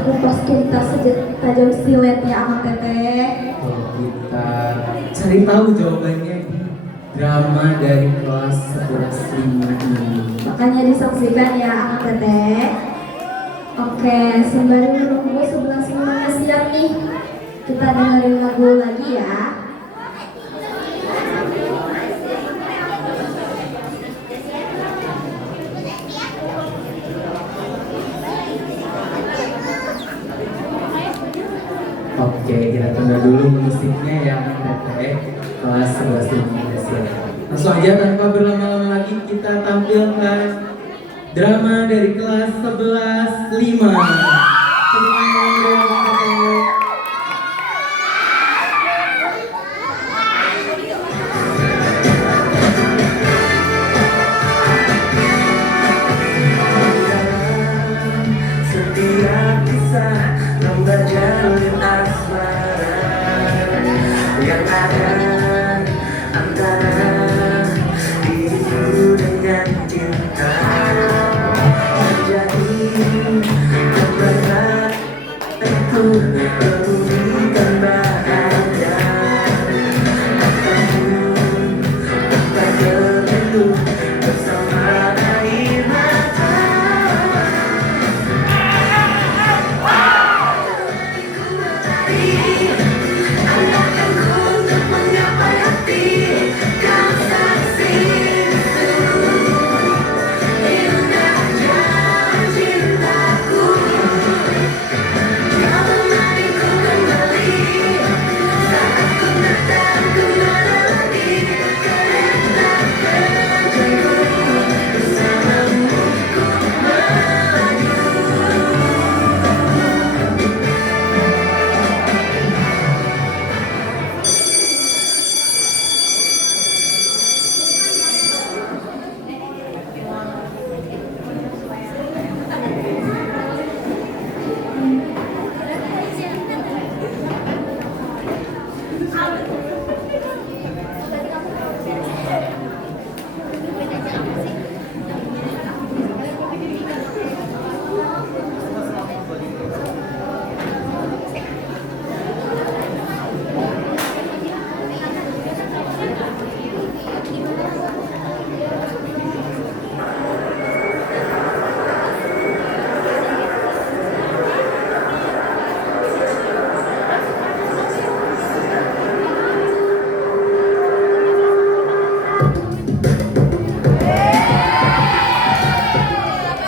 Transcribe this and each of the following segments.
kupas tuntas tajam siletnya Akang Teteh. Kalau kita cari tahu jawabannya di drama dari kelas 11 ini. Makanya disaksikan ya Akang Teteh. Oke, sembari menunggu 11 siap nih, kita dengerin lagu lagi ya. Oke, kita tunda dulu musiknya ya Teteh kelas 11 ini. Langsung aja tanpa berlama-lama lagi kita tampilkan drama dari kelas 11 5. Setiap kisah lembar jalur asmara yang ada antara diriku dengan cinta menjadi tempat aku memberikan bahagia apapun tak perlu bersama air mata.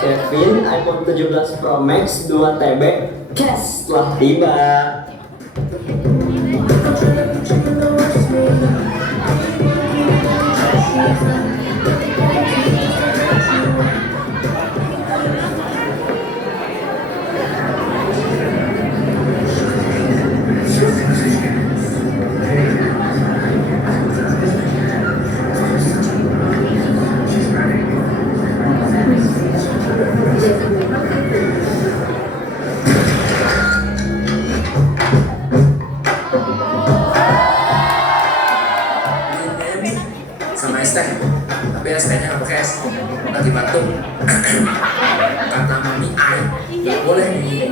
Kevin, iPhone 17 Pro Max 2 TB cash telah tiba. Sama es teh, tapi es tehnya nggak pakai es, lagi batuk. Kata mami ai, nggak boleh nih.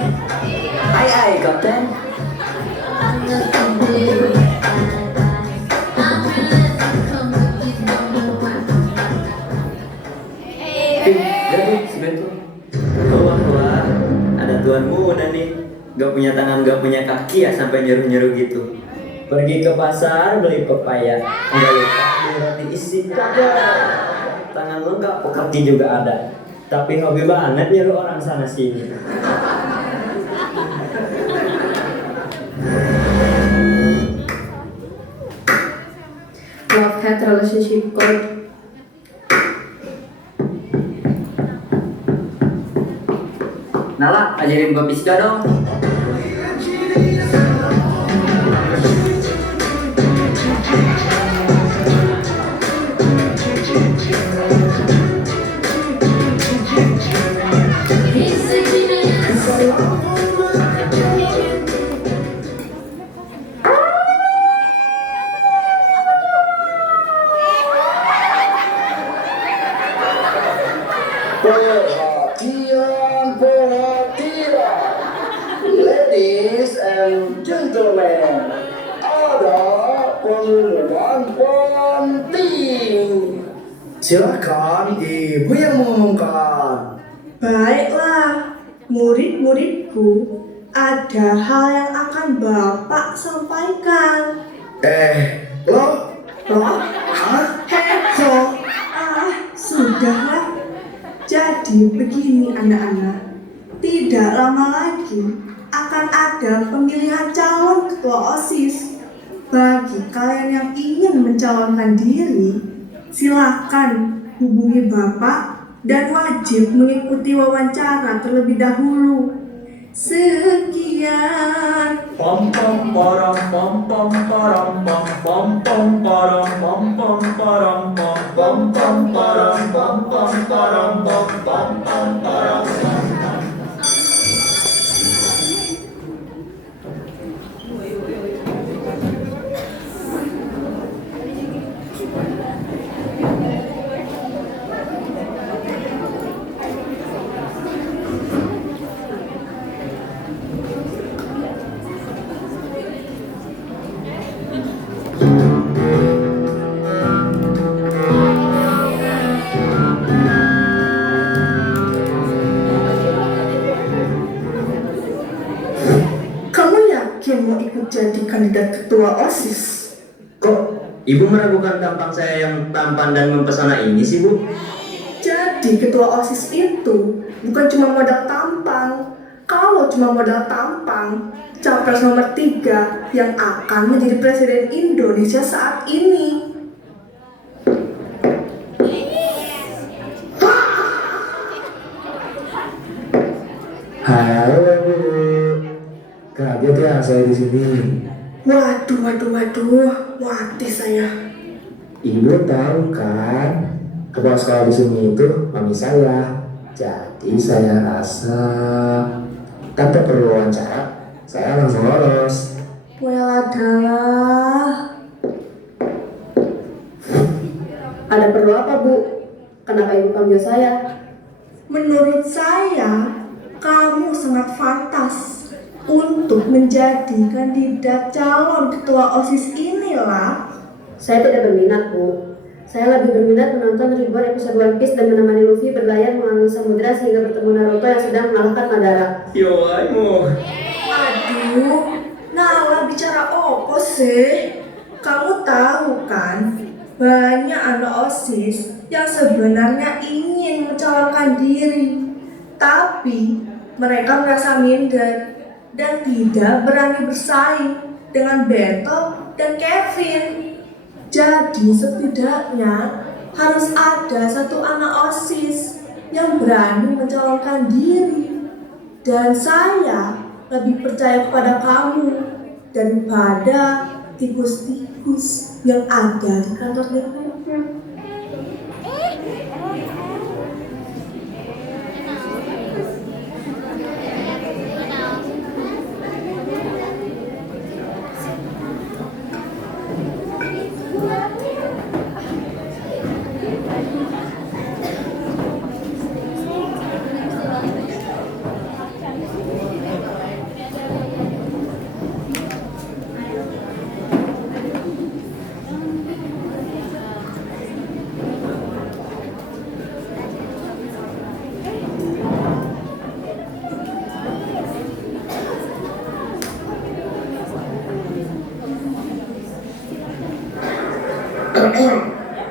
Hai kapten. Jadi sebentar. Wah, ada tuan muda nih. Gak punya tangan, gak punya kaki ya sampai nyuruh-nyuruh gitu. Pergi ke pasar beli pepaya, nggak lupa beli roti isi kagak. Tangan lengkap, kaki juga ada. Tapi hobi banget nyuruh orang sana sini. Love Hate Relationship Code. Nala, ajarin gue bisda dong. Perhatian, perhatian. and gentlemen, ada pengumuman penting. Silakan ibu yang mengumumkan. Baiklah, murid-muridku, ada hal yang akan Bapak sampaikan. Loh? Loh? Hah? Heho. Sudahlah. Jadi begini anak-anak, tidak lama lagi akan ada pemilihan calon ketua OSIS. Bagi kalian yang ingin mencalonkan diri, silakan hubungi Bapak dan wajib mengikuti wawancara terlebih dahulu. Sekian. Pom pom param pom pom param pom pom pom param pom pom param pom pom pom param pom pom param pom pom pom param pom. Kamu yakin mau ikut jadi kandidat ketua OSIS? Kok ibu meragukan tampang saya yang tampan dan mempesona ini sih, Bu? Jadi ketua OSIS itu bukan cuma modal tampang. Kalau cuma modal tampang, capres nomor 3 yang akan menjadi presiden Indonesia saat ini. Halo Bu, kaget ya saya di sini. Waduh, mati saya. Ibu tahu kan, kepala sekolah di sini itu mami saya. Jadi saya rasa tanpa perlu wawancara, saya langsung lolos. Weladalah. Ada perlu apa, Bu? Kenapa Ibu panggil saya? Menurut saya, kamu sangat pantas untuk menjadi kandidat calon ketua OSIS inilah. Saya tidak berminat, Bu. Saya lebih berminat menonton ribuan episode One Piece dan menemani Luffy berlayar melalui samudera sehingga bertemu Naruto yang sedang mengalahkan Madara. Yo, ayo. Aduh, Nala bicara opo sih? Kamu tahu kan, banyak anak OSIS yang sebenarnya ingin mencalonkan diri, tapi mereka merasa minder dan tidak berani bersaing dengan Beto dan Kevin. Jadi setidaknya harus ada satu anak OSIS yang berani mencalonkan diri. Dan saya lebih percaya kepada kamu daripada tikus-tikus yang ada di kantor DPR.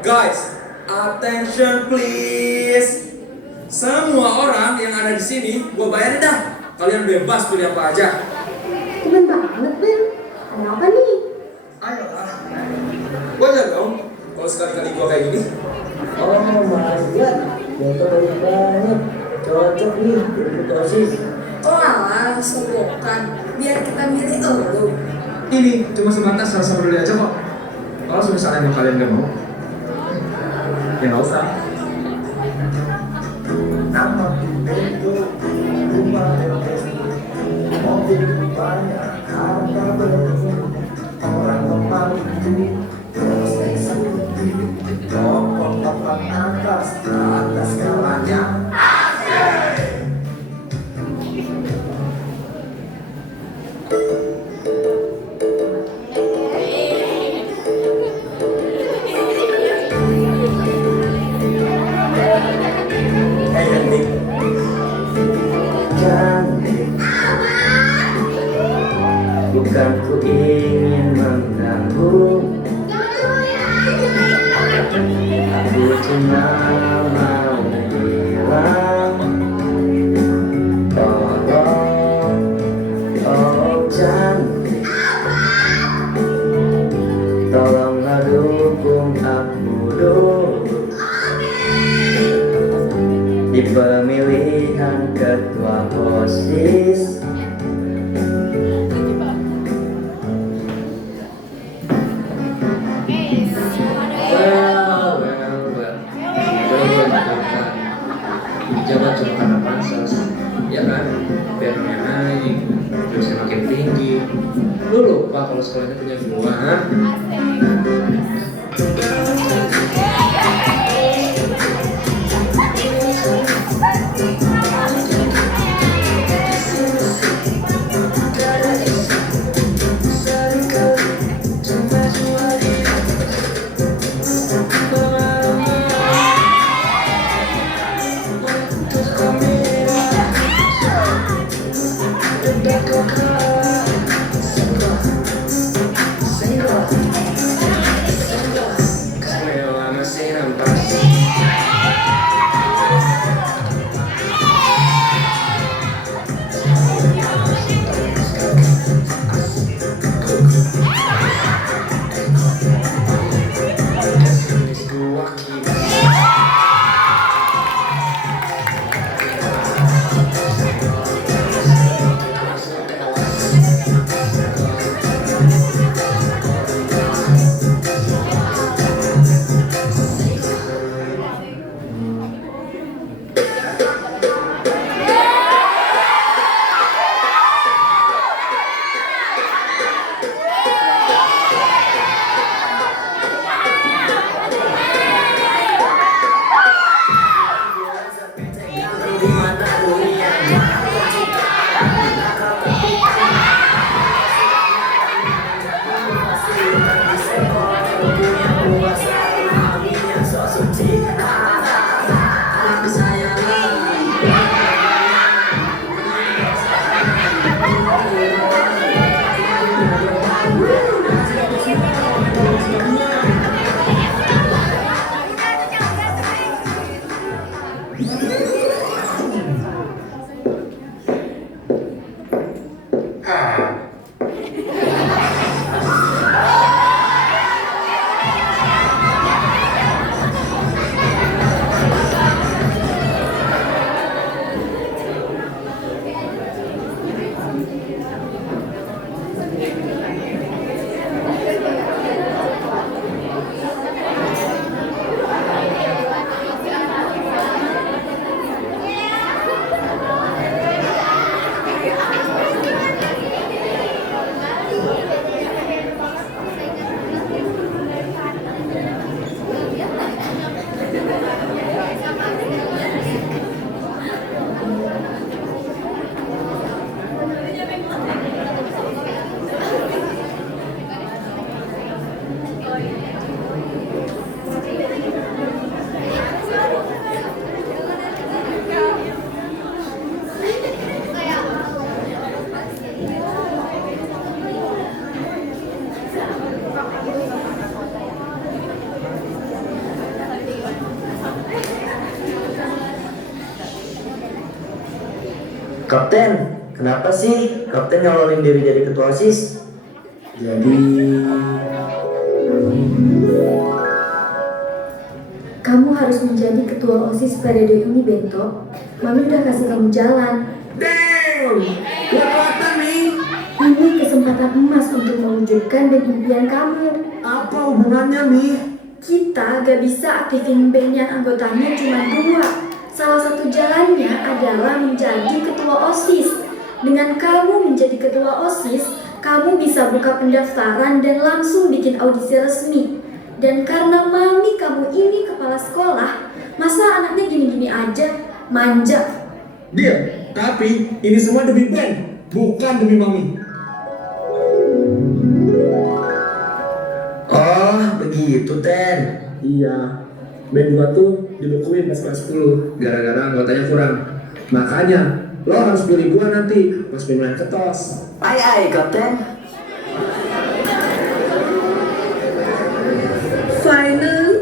Guys, attention please. Semua orang yang ada di sini, gua bayarin dah. Kalian bebas pilih apa aja. Keren banget, Ben. Ada apa nih? Ayolah. Wajar dong, kalau sekali-kali gua kayak gini. Oh my god, Beto baik banget. Cocok nih jadi ketua OSIS. Oh alah, sobokan. Biar kita milih elu. Ini cuma sebatas rasa peduli aja kok. Kalau misalnya emang kalian gak mau, ya nggak usah. Nama itu rumah mobil banyak harta benda orang membantu terus eksekusi pokok papan atas segalanya. Asik. Bukan ku ingin mengganggu, aku cuma mau bilang, tolong, oh cantik, tolonglah dukung aku dulu di pemilihan ketua OSIS. Jabat cuma karena pansos, ya kan? Biar namanya naik, terusnya makin tinggi. Lu lupa kalau sekolahnya punya gua, ha? Kapten, kenapa sih Kapten nyalonin diri jadi ketua OSIS? Jadi... Kamu harus menjadi ketua OSIS periode ini, Bento. Mami udah kasih kamu jalan. Damn! Gua kelihatan nih! Ini kesempatan emas untuk mewujudkan band impian kamu. Apa hubungannya nih? Kita gak bisa aktifin band yang anggotanya cuma 2. Salah satu jalannya adalah menjadi ketua OSIS. Dengan kamu menjadi ketua OSIS, kamu bisa buka pendaftaran dan langsung bikin audisi resmi. Dan karena mami kamu ini kepala sekolah, masa anaknya gini-gini aja, manja. Dia, tapi ini semua demi band, bukan demi mami. Oh, begitu, Ten. Iya, band gua tuh dibekuin pas kelas 10 gara-gara anggotanya kurang. Makanya, lo harus pilih gua nanti pas pemilihan ketos. Ai Kapten. Finally,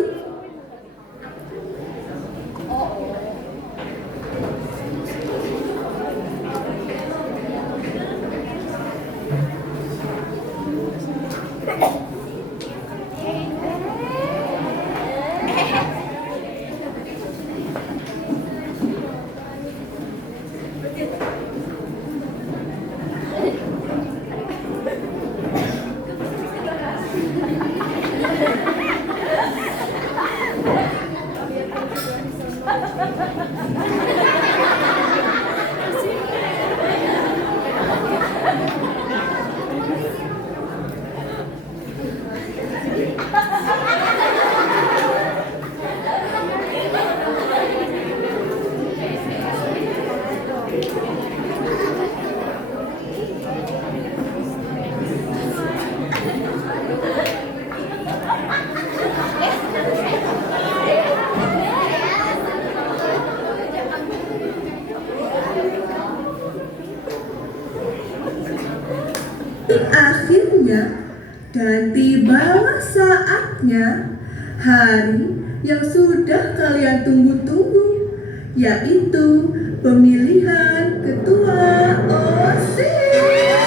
akhirnya dan tibalah saatnya hari yang sudah kalian tunggu-tunggu, yaitu pemilihan ketua OSIS.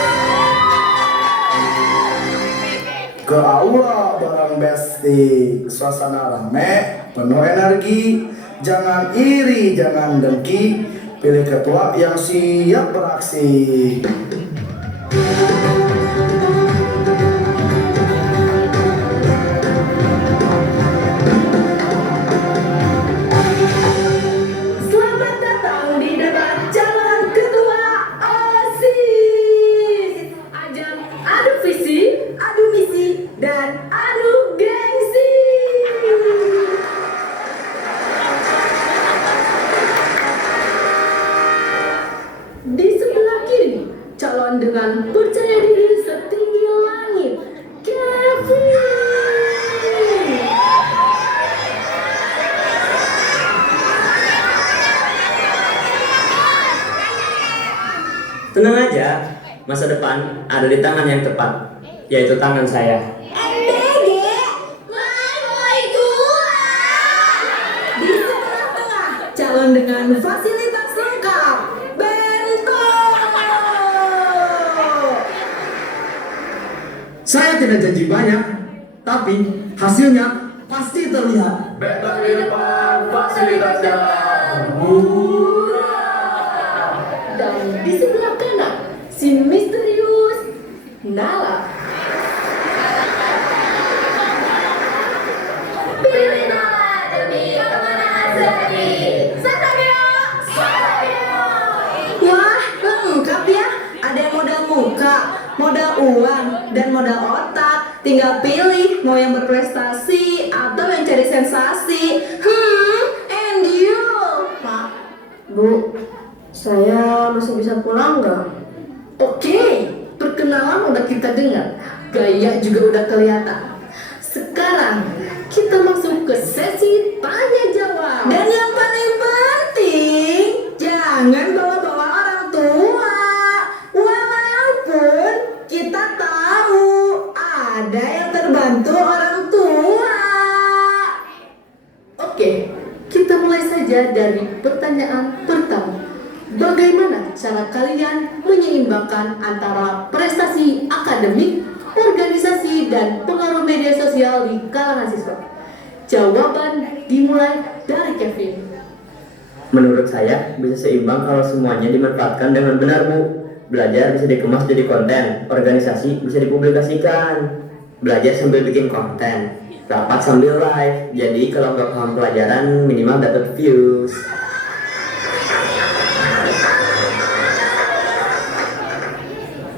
Ke aula barang besti, suasana rame, penuh energi, jangan iri, jangan dengki, pilih ketua yang siap beraksi. Selamat datang di debat calon ketua OSIS. Ajang adu visi, adu misi, dan adu gengsi. Di sebelah kiri, calon dengan percaya diri setinggi langit, Kevin. Tenang aja, masa depan ada di tangan yang tepat, yaitu tangan saya. Di sebelah tengah, calon dengan fasilitas lengkap, Bento. Saya tidak janji banyak, tapi hasilnya pasti terlihat. Bentuk di depan, fasilitasnya Dan di sebelah kanan, si misterius Nala. Pilih Nala demi kemenangan seni. Satrio, Satrio. Wah, lengkap ya. Ada yang modal muka, modal uang, dan modal otak. Tinggal pilih mau yang berprestasi atau yang cari sensasi. And you? Pak, Bu, saya masih bisa pulang nggak? Oke, perkenalan udah kita dengar, gaya juga udah kelihatan. Sekarang kita masuk ke sesi tanya jawab. Dan yang paling penting, jangan bawa-bawa orang tua. Walaupun kita tahu ada yang terbantu orang tua. Oke, kita mulai saja dari pertanyaan pertama. Bagaimana cara kalian menyeimbangkan antara prestasi akademik, organisasi, dan pengaruh media sosial di kalangan siswa? Jawaban dimulai dari Kevin. Menurut saya, bisa seimbang kalau semuanya dimanfaatkan dengan benar, Bu. Belajar bisa dikemas jadi konten, organisasi bisa dipublikasikan. Belajar sambil bikin konten, rapat sambil live. Jadi kalau nggak paham pelajaran, minimal dapat views.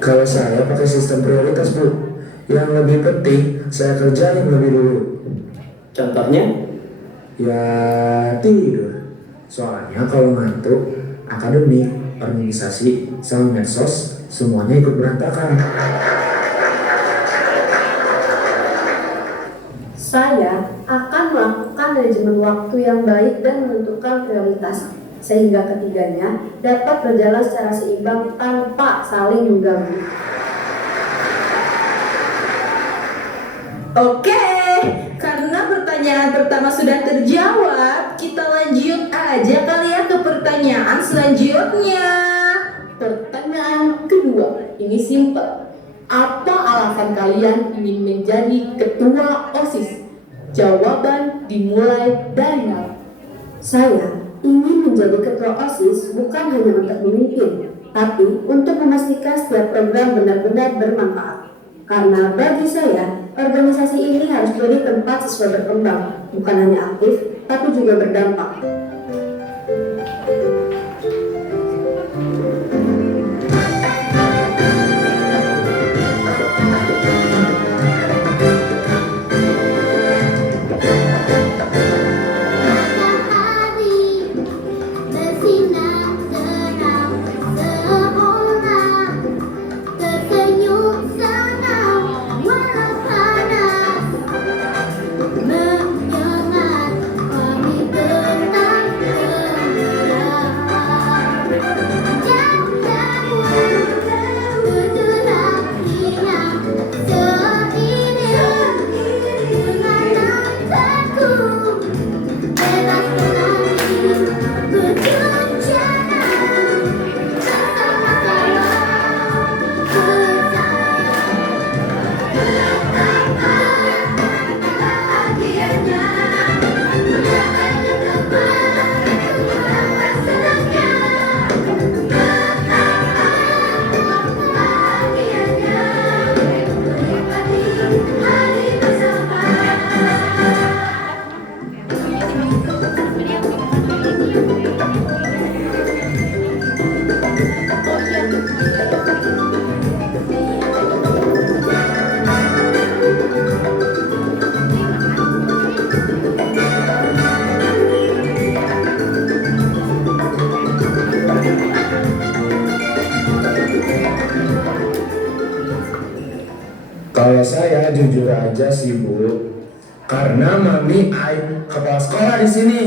Kalau saya pakai sistem prioritas, Bu. Yang lebih penting saya kerjain lebih dulu. Contohnya, Ya tidur. Soalnya kalau ngantuk, akademik, organisasi, sama medsos semuanya ikut berantakan. Saya akan melakukan manajemen waktu yang baik dan menentukan prioritas, sehingga ketiganya dapat berjalan secara seimbang tanpa saling mengganggu. Oke, karena pertanyaan pertama sudah terjawab, kita lanjut aja kali ya ke pertanyaan selanjutnya. Pertanyaan kedua, ini simpel. Apa alasan kalian ingin menjadi ketua OSIS? Jawaban dimulai dari nol. Saya ingin menjadi ketua OSIS bukan hanya untuk memimpin, tapi untuk memastikan setiap program benar-benar bermanfaat. Karena bagi saya, organisasi ini harus jadi tempat siswa berkembang, bukan hanya aktif, tapi juga berdampak. Kalau saya jujur aja sih Bu, karena Mami kepala sekolah di sini.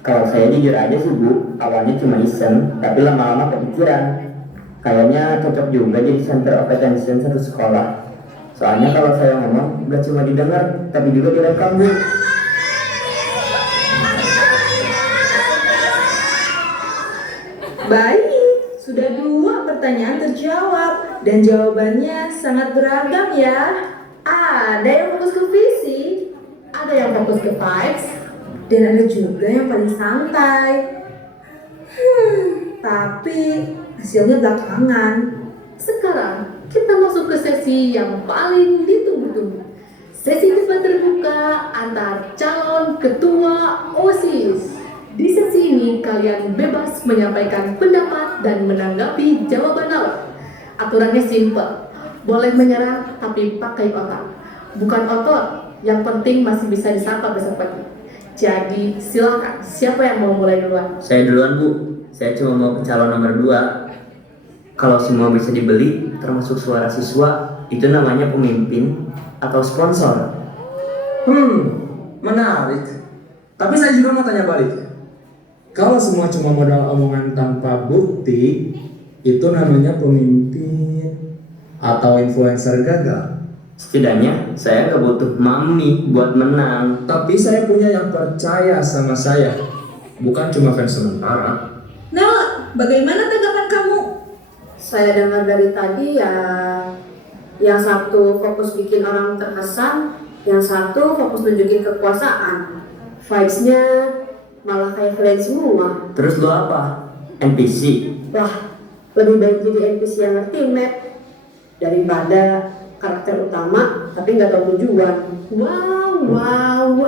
Kalau saya jujur aja sih Bu, awalnya cuma iseng, tapi lama-lama kepikiran. Kayaknya cocok juga jadi center of attention satu sekolah. Soalnya kalau saya ngomong, gak cuma didengar, tapi juga direkam Bu. Baik, sudah 2 pertanyaan terjawab dan jawabannya sangat beragam ya. Ada yang fokus ke fisik, Ada yang fokus ke vibes, dan ada juga yang paling santai. Tapi hasilnya belakangan. Sekarang kita masuk ke sesi yang paling ditunggu-tunggu. Sesi debat terbuka antar calon ketua OSIS. Di sesi ini kalian bebas menyampaikan pendapat dan menanggapi jawaban awal. Aturannya simpel, boleh menyerang tapi pakai otak. Bukan otot, yang penting masih bisa disapa besok pagi. Jadi silakan, siapa yang mau mulai duluan? Saya duluan Bu, saya cuma mau ke calon nomor 2. Kalau semua bisa dibeli, termasuk suara siswa, itu namanya pemimpin atau sponsor. Menarik. Tapi saya juga mau tanya balik. Kalau semua cuma modal omongan tanpa bukti, itu namanya pemimpin atau influencer gagal. Setidaknya saya gak butuh mami buat menang. Tapi saya punya yang percaya sama saya, bukan cuma fans sementara. Nela, bagaimana tanggapan kamu? Saya dengar dari tadi ya, yang satu fokus bikin orang terkesan, yang satu fokus nunjukin kekuasaan. Vibes-nya malah kayak kalian semua. Terus lo apa? NPC? Wah, lebih baik jadi NPC yang ngerti map daripada karakter utama tapi nggak tahu tujuan. Wow.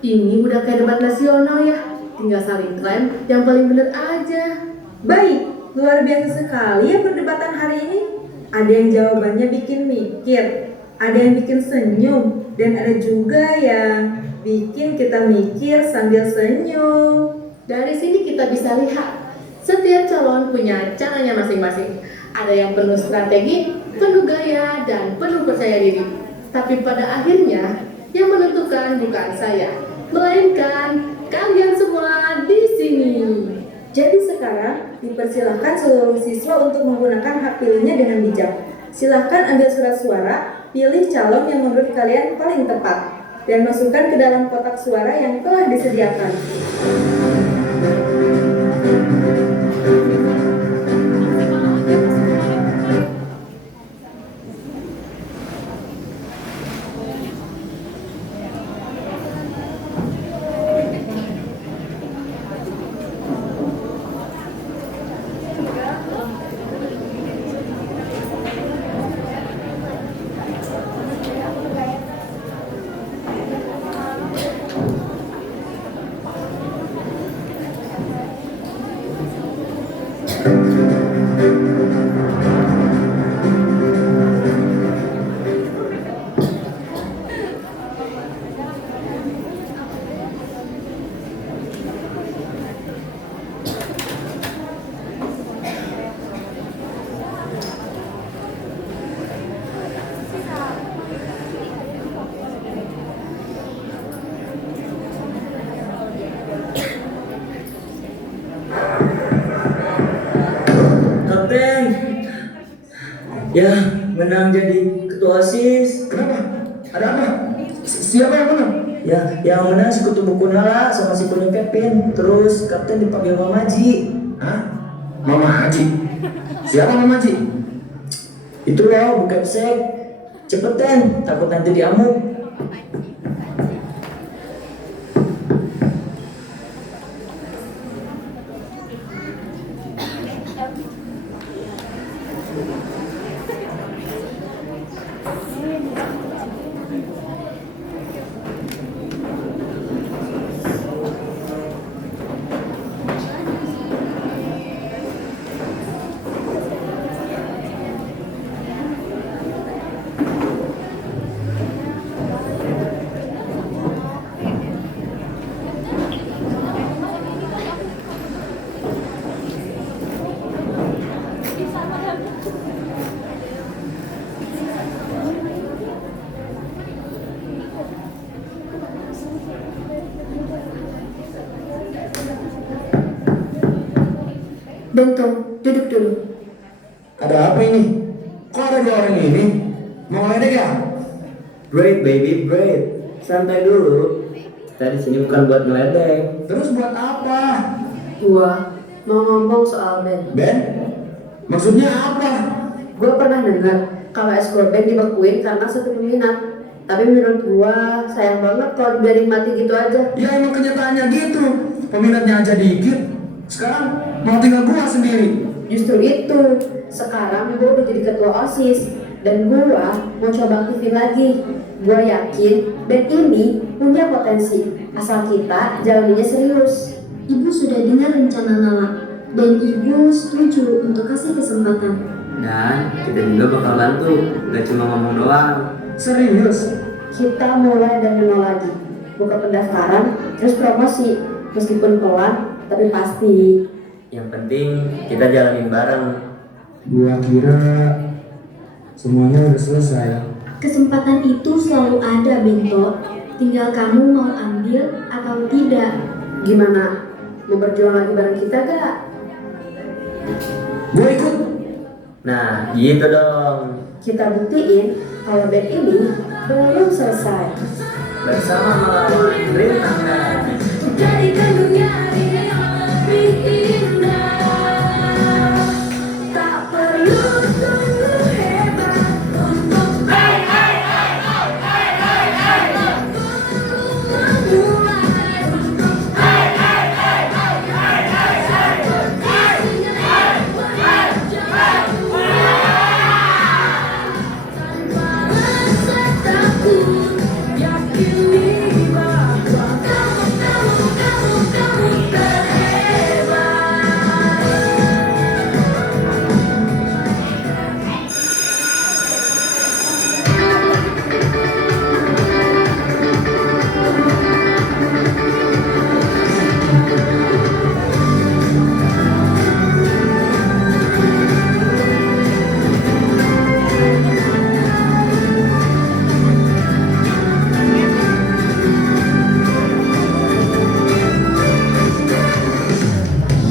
Ini udah kayak debat nasional ya. Tinggal saling klaim yang paling bener aja. Baik, luar biasa sekali ya perdebatan hari ini. Ada yang jawabannya bikin mikir, ada yang bikin senyum, dan ada juga yang bikin kita mikir sambil senyum. Dari sini kita bisa lihat setiap calon punya caranya masing-masing. Ada yang penuh strategi, penuh gaya, dan penuh percaya diri. Tapi pada akhirnya yang menentukan bukan saya, melainkan kalian semua di sini. Jadi sekarang dipersilahkan seluruh siswa untuk menggunakan hak pilihnya dengan bijak. Silahkan ambil surat suara pilih calon yang menurut kalian paling tepat dan masukkan ke dalam kotak suara yang telah disediakan. Kapten, ya menang jadi ketua OSIS. Kenapa? Ada apa? Siapa yang menang? Ya, yang menang si Kutu Buku Nala sama si Kuning Pepin. Terus kapten dipanggil Mama Haji. Hah? Mama Haji? Siapa Mama Haji? Itu loh, bukan sek. Cepetan, takut nanti diamuk. Bento, duduk dulu. Ada apa ini? Kok ada dua orang ini? Mau ngedek ya? Break baby, break. Santai dulu. Kita di sini bukan buat ngeledek. Terus buat apa? Gua mau ngomong soal band. Ben? Maksudnya apa? Gua pernah dengar kalau ekskul band dibekuin karena satu peminat. Tapi menurut gua sayang banget kalau dibiarin mati gitu aja. Ya emang kenyataannya gitu. Peminatnya aja dikit. Sekarang mau tinggal gua sendiri. Justru itu, sekarang gua udah jadi ketua OSIS dan gua mau coba aktifin lagi. Gua yakin band ini punya potensi asal kita jalaninya serius. Ibu sudah dengar rencana Nala dan ibu setuju untuk kasih kesempatan. Dan kita juga bakal bantu, gak cuma ngomong doang. Serius? Kita mulai dari nol lagi, buka pendaftaran, terus promosi, meskipun pelan, tapi pasti. Yang penting kita jalanin bareng. Gua kira semuanya udah selesai. Kesempatan itu selalu ada, Bento. Tinggal kamu mau ambil atau tidak. Gimana? Mau berjuang lagi bareng kita gak? Gua ikut. Nah, gitu dong. Kita buktiin kalau band ini belum selesai. Bersama melawan rintangan. Jadikan dunia ini lebih indah. Tak perlu tunggu hebat untuk memulai.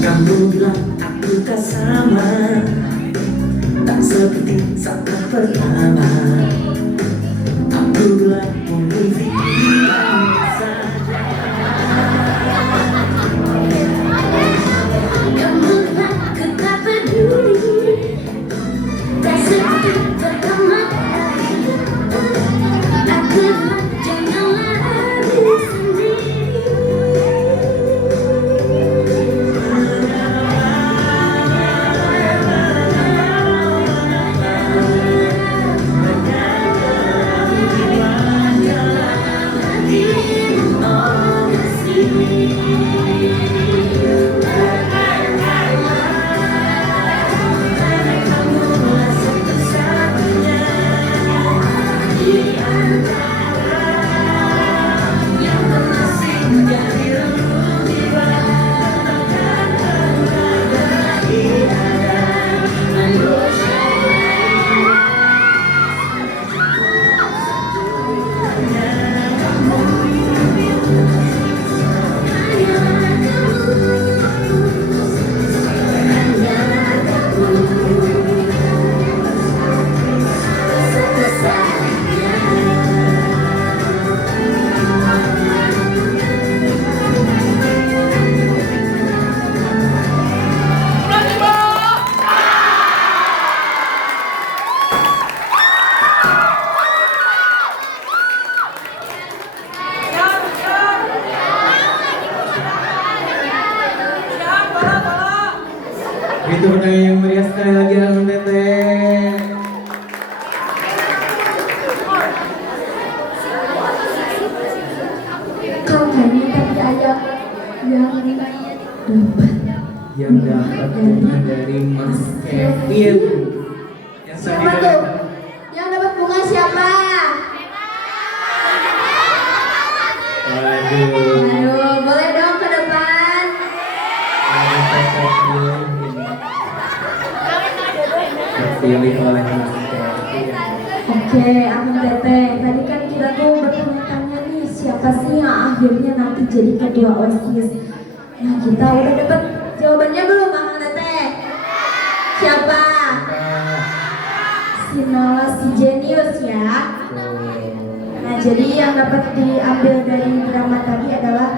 Kamu bilang aku tak sama, tak seperti saat pertama. Duduklah mungkin diam saja. Kamulah ku tak peduli, tak sedih pertama kali. Aku jangan lari sendiri. Itu pertanyaan yang meriah sekali lagi Abang Teteh. Katanya tadi ayah Yang dapat bunga dari Mas Kevin. Yang tadi siapa tuh? Yang dapat bunga siapa? Waduh. Aduh, boleh dong ke depan. Ada Teteh terpilih oleh Mas Kevin. Oke, Abang Teteh, tadi kan kita tuh bertanya-tanya nih siapa sih yang akhirnya nanti jadi ketua OSIS. Nah, kita udah dapat jawabannya belum, Abang Teteh? Siapa? Si Nala, si Jenius ya. Nah, jadi yang dapat diambil dari drama tadi adalah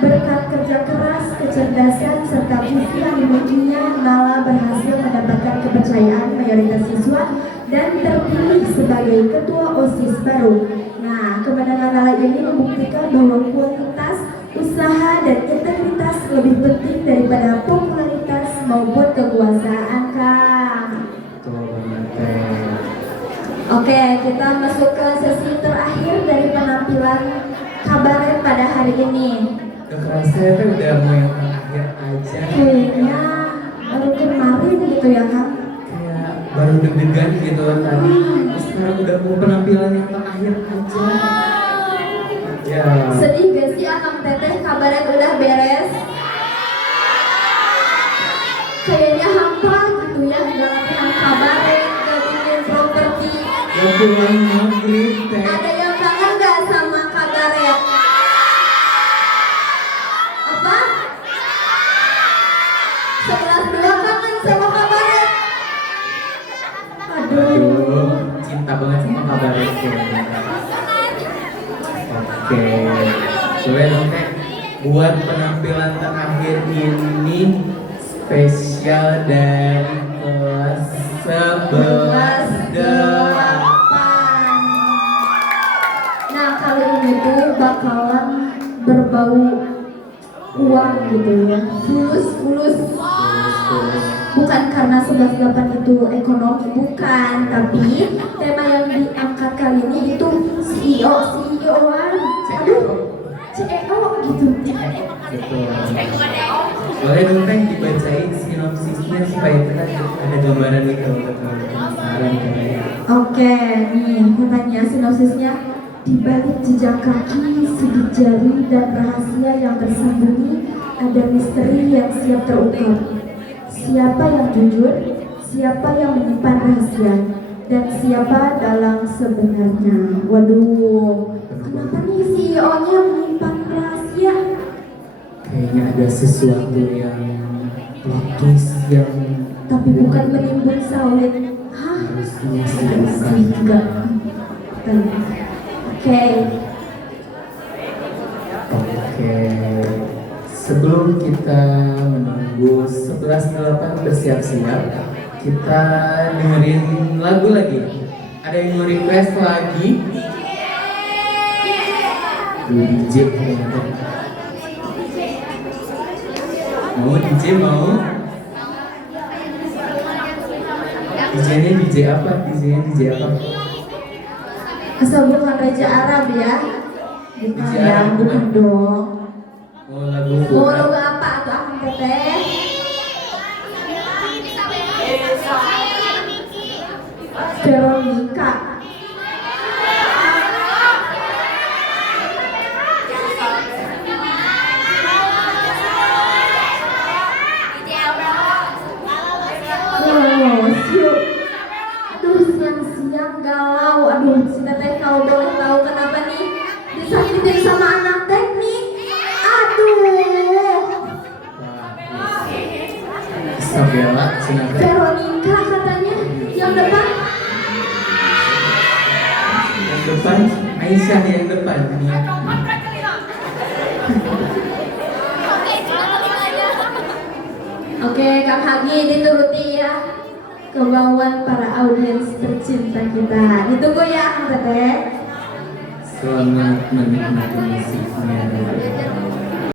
berkat kerja keras, kecerdasan, serta visi yang dimilikinya, Nala berhasil mendapatkan kepercayaan mayoritas siswa dan terpilih sebagai ketua OSIS baru. Nah, kemenangan Nala ini membuktikan bahwa kualitas, usaha, dan integritas lebih penting daripada popularitas maupun kekuasaan, Kak. Betul banget Teh. Oke, kita masuk ke sesi terakhir dari penampilan kabaret pada hari ini. Gak kerasa ya Teh udah mau yang terakhir aja. Kayaknya baru kemarin gitu ya, Kak. Kayak baru deg-degan gitu kan tadi. Terus sekarang udah mau penampilan yang terakhir aja. Ya. Sedih gak sih Akang Teteh kabaret udah beres? Kayaknya hampa gitu ya, gak latihan kabaret, gak bikin properti. Gak pulang maghrib Teh. Ada yang kangen gak sama kabaret? Apa? 11-2 kangen sama kabaret? Aduh, cinta banget sama kabaret ya. Oke, coba dong Teh, buat penampilan terakhir ini spesial dari kelas 11 8. Nah, kali ini tuh bakalan berbau uang gitu ya, fulus. Bukan karena 11-8 itu ekonomi, bukan, tapi tema yang diangkat kali ini itu CEO-an. Aduh, CEO gitu. Betul. Boleh dong Teh dibacain sinopsisnya supaya kita ada gambaran gitu untuk penasaran kayaknya. Oke, nih katanya sinopsisnya. Di balik jejak kaki, sidik jari, dan rahasia yang tersembunyi, ada misteri yang siap terungkap. Siapa yang jujur, siapa yang menyimpan rahasia, dan siapa dalang sebenarnya. Waduh, kenapa nih CEO-nya menyimpan rahasia? Kayaknya ada sesuatu yang plot twist yang Tapi bukan menimbun sawit. Hah? harusnya sih Enggak bukan. sih, enggak. Oke. Oke. Sebelum kita menunggu 11.8 bersiap-siap, kita dengerin lagu lagi. Ada yang mau request lagi? DJ ternyata. Mau DJ mau? DJ-nya DJ apa? DJ-nya DJ apa? Asal bukan Raja Arab ya. Bukan DJ ya, Arab, bukan dong. Mau lagu Mau lagu apa tuh Akang Teteh? Veronica. Aduh, siang-siang galau. Aduh, si Teteh kalau boleh tahu kenapa nih disakitin sama anak teknik. Aduh. Isabella, Sinatra. Veronica katanya yang depan. Yang depan, Aisyah yang depan. Oke, Kang Hagi dituruti ya kemauan para audiens tercinta kita. Ditunggu ya, Kang Teteh. Selamat menikmati musiknya.